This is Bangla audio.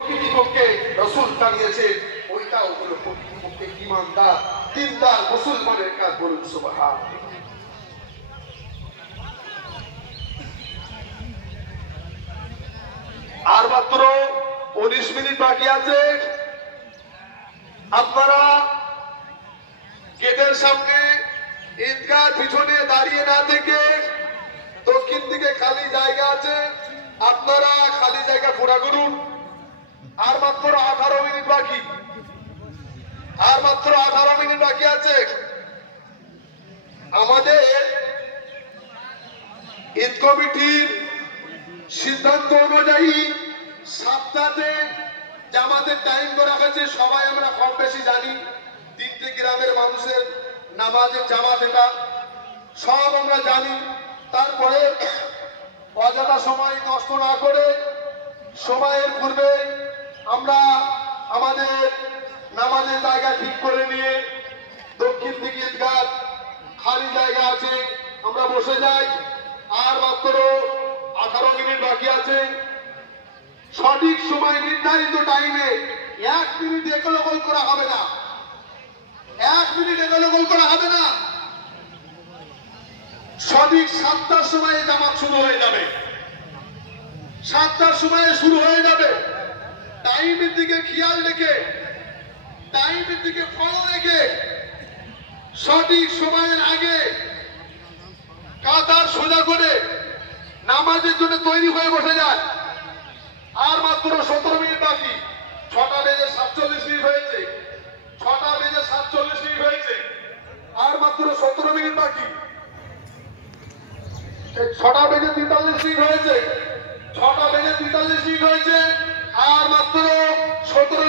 প্রকৃতিপক্ষে রসুল জানিয়েছে ওইটাও হলো প্রকৃতিপক্ষে ঈমানদার দিনদার মুসলমানের কাজ। বলুন সুবহানাল্লাহ। আর মাত্র 19 মিনিট বাকি আছে। আপনারা গেটের সামনে ঈদগাহর পিছনে দাঁড়িয়ে না থেকে দক্ষিণ দিকে খালি জায়গা আছে, আপনারা খালি জায়গা পুরা করুন। আর মাত্র 18 মিনিট বাকি, আর মাত্র 18 মিনিট বাকি আছে। আমাদের ঈদ কমিটির সিদ্ধান্ত অনুযায়ী 7টাতে জামাতের টাইম করা হয়েছে। সবাই আমরা কম বেশি জানি, 3টে গ্রামের মানুষের নামাজের জামাত, এটা সব আমরা জানি। তারপরে অযথা সময় নষ্ট না করে সময়ের পূর্বে আমরা আমাদের নামাজের জায়গা ঠিক করে নিয়ে দক্ষিণ দিকে ঈদগাহ খালি জায়গা আছে, আমরা বসে যাই। আর মাত্র 18 মিনিট বাকি আছে। সঠিক সময় নির্ধারিত টাইমে 1 মিনিট এগোল করা হবে না, 1 মিনিট এগোল করা হবে না। সঠিক 7টার সময় জামাত শুরু হয়ে যাবে, 7টার সময় শুরু হয়ে যাবে। টাইমের দিকে খেয়াল রেখে, টাইমের দিকে ফলো রেখে সঠিক সময়ের আগে কাতার সোজা করে নামাজের জন্য তৈরি হয়ে বসে যায়। আর মাত্র 17 মিনিট বাকি। 6টা বেজে 47 মিনিট হয়েছে, 6টা বেজে 47 মিনিট হয়েছে। আর মাত্র 17 মিনিট বাকি। 6টা বেজে 43 মিনিট হয়েছে, 6টা বেজে 43 মিনিট হয়েছে। আর মাত্র 17